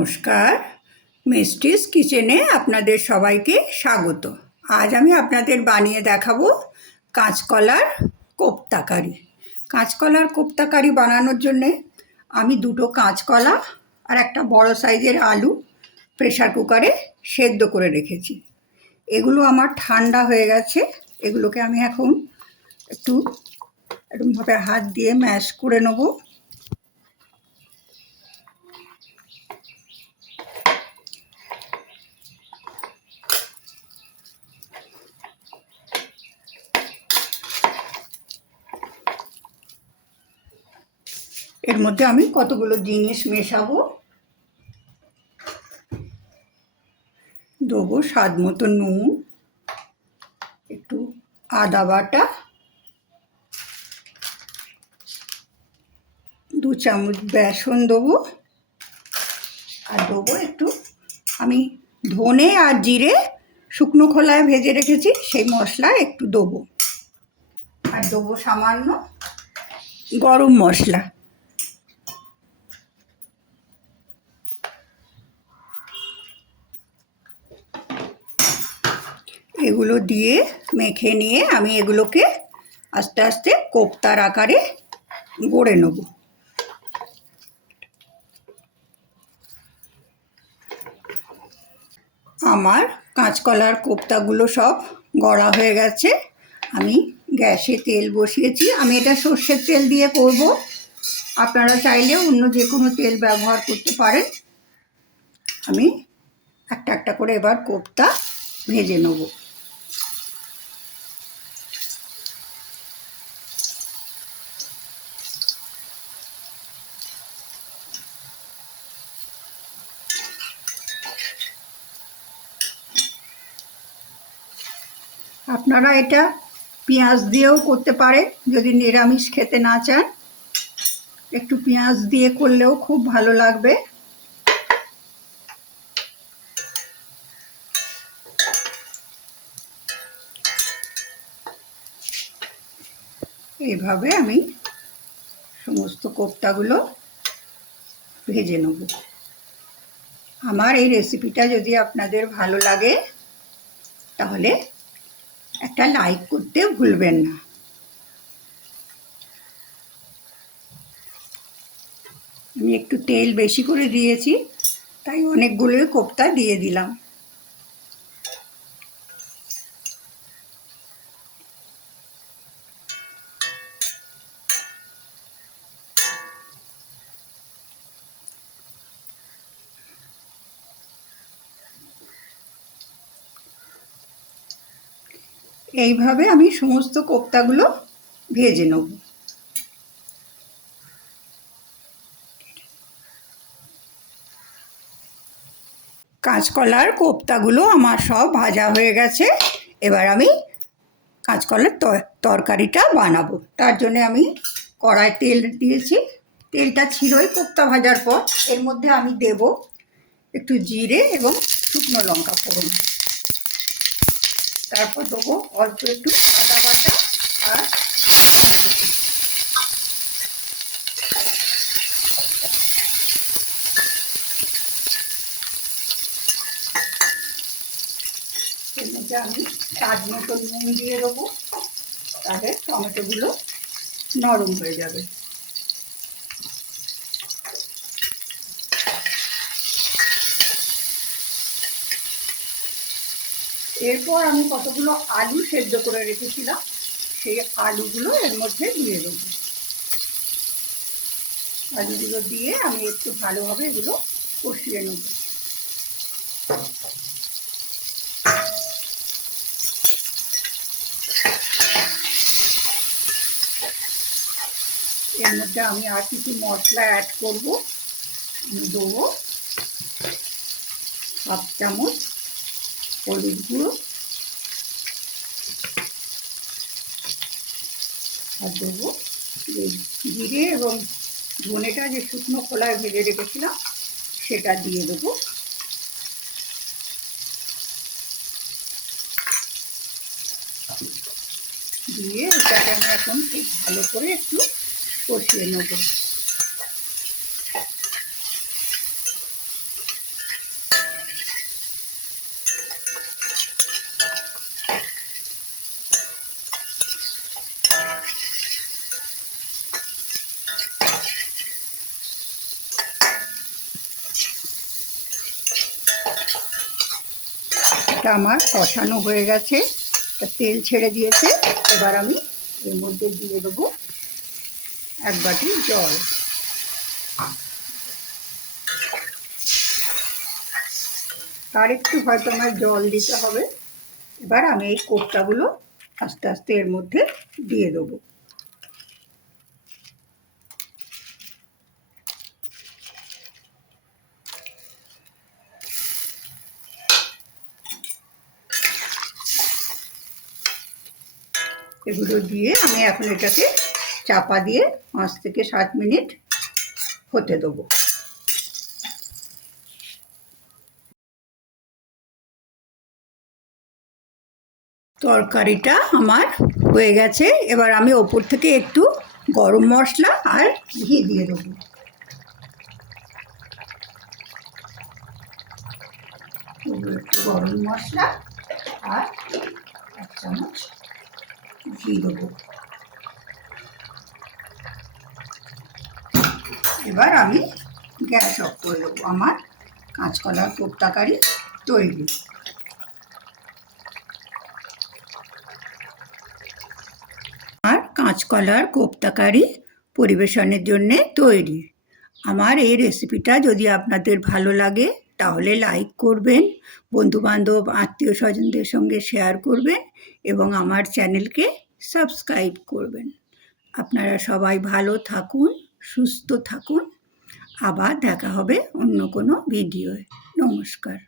নমস্কার, মিষ্টিস কিচেনে আপনাদের সবাইকে স্বাগত। আজ আমি আপনাদের বানিয়ে দেখাবো কাঁচকলার কোপ্তা কারি। কাঁচকলার কোপ্তা কারি বানানোর জন্যে আমি দুটো কাঁচকলা আর একটা বড় সাইজের আলু প্রেসার কুকারে সেদ্ধ করে রেখেছি। এগুলো আমার ঠান্ডা হয়ে গেছে। এগুলোকে আমি এখন একটু এরকমভাবে হাত দিয়ে ম্যাশ করে নেবো। এর মধ্যে আমি কতগুলো জিনিস মেশাবো। দেবো স্বাদ মতো নুন, একটু আদা বাটা, 2 চামচ বেসন দেবো, আর দেবো একটু আমি ধনে আর জিরে শুকনো খোলায় ভেজে রেখেছি, সেই মশলা একটু দেবো, আর দেবো সামান্য গরম মশলা। এগুলো দিয়ে মেখে নিয়ে আমি এগুলোকে আস্তে আস্তে কোপ্তার আকারে গড়ে নেব। আমার কাঁচকলার কোপ্তাগুলো সব গড়া হয়ে গেছে। আমি গ্যাসে তেল বসিয়েছি। আমি এটা সর্ষের তেল দিয়ে করব, আপনারা চাইলে অন্য যে কোনো তেল ব্যবহার করতে পারেন। আমি একটা একটা করে এবার কোপ্তা ভেজে নেব। আপনারা এটা পেঁয়াজ দিয়েও করতে পারেন, যদি নিরামিষ খেতে না চান একটু পেঁয়াজ দিয়ে করলেও খুব ভালো লাগবে। এইভাবে আমি সমস্ত কোপ্তাগুলো ভেজে নেব। আমার এই রেসিপিটা যদি আপনাদের ভালো লাগে তাহলে একটা লাইক করতে ভুলবেন না। আমি একটু তেল বেশি করে দিয়েছি, তাই অনেকগুলো কোপ্তা দিয়ে দিলাম। এইভাবে আমি সমস্ত কোপ্তাগুলো ভেজে নেব। কাঁচকলার কোপ্তাগুলো আমার সব ভাজা হয়ে গেছে। এবার আমি কাঁচকলার তরকারিটা বানাবো। তার জন্য আমি কড়ায় তেল দিয়েছি। তেলটা ছিলই কোপ্তা ভাজার পর। এর মধ্যে আমি দেব একটু জিরে এবং শুকনো লঙ্কা ফোড়ন, তারপর দেবো অল্প একটু আদা বাটা আর এর মধ্যে আমি স্বাদ মতো নুন দিয়ে দেবো, তাহলে টমেটোগুলো নরম হয়ে যাবে। এরপর আমি কতগুলো আলু সেদ্ধ করে রেখেছিলাম, সেই আলুগুলো এর মধ্যে দিয়ে দেবো। আলুগুলো দিয়ে আমি একটু ভালোভাবে এগুলো কষিয়ে নেব। এর মধ্যে আমি আর কিছু মশলা অ্যাড করব। আমি দেবো 1/2 চামচ হলুদ গুঁড়ো, আর দেবো জিরে এবং ধনেটা যে শুকনো খোলায় ভেজে রেখেছিলাম সেটা দিয়ে দেবো। দিয়ে এটাকে আমি এখন খুব ভালো করে একটু কষিয়ে নেব। আমার কষানো হয়ে গেছে, তেল ছেড়ে দিয়েছে। এবার আমি এর মধ্যে দিয়ে দেবো 1 বাটি জল। আর একটু হয়তো আমার জল দিতে হবে। এবার আমি এই কোপ্তাগুলো আস্তে আস্তে এর মধ্যে দিয়ে দেবো। এগুলো দিয়ে আমি এখন এটাকে চাপা দিয়ে 5 থেকে 7 মিনিট হতে দেবো। তরকারিটা আমার হয়ে গেছে। এবার আমি ওপর থেকে একটু গরম মশলা আর ঘি দিয়ে দেবো। একটু গরম মশলা আর 1 চামচ ঘি দেবো। এবার আমি গ্যাস অফ করে দেবো। আমার কাঁচকলার কোপ্তাকারি তৈরি। আর কাঁচকলার কোপ্তাকারি পরিবেশনের জন্যে তৈরি। আমার এই রেসিপিটা যদি আপনাদের ভালো লাগে তাহলে লাইক করবেন, বন্ধুবান্ধব আত্মীয় স্বজনদের সঙ্গে শেয়ার করবেন এবং আমার চ্যানেলকে সাবস্ক্রাইব করবেন। আপনারা সবাই ভালো থাকুন, সুস্থ থাকুন। আবার দেখা হবে অন্য কোনো ভিডিওয়। নমস্কার।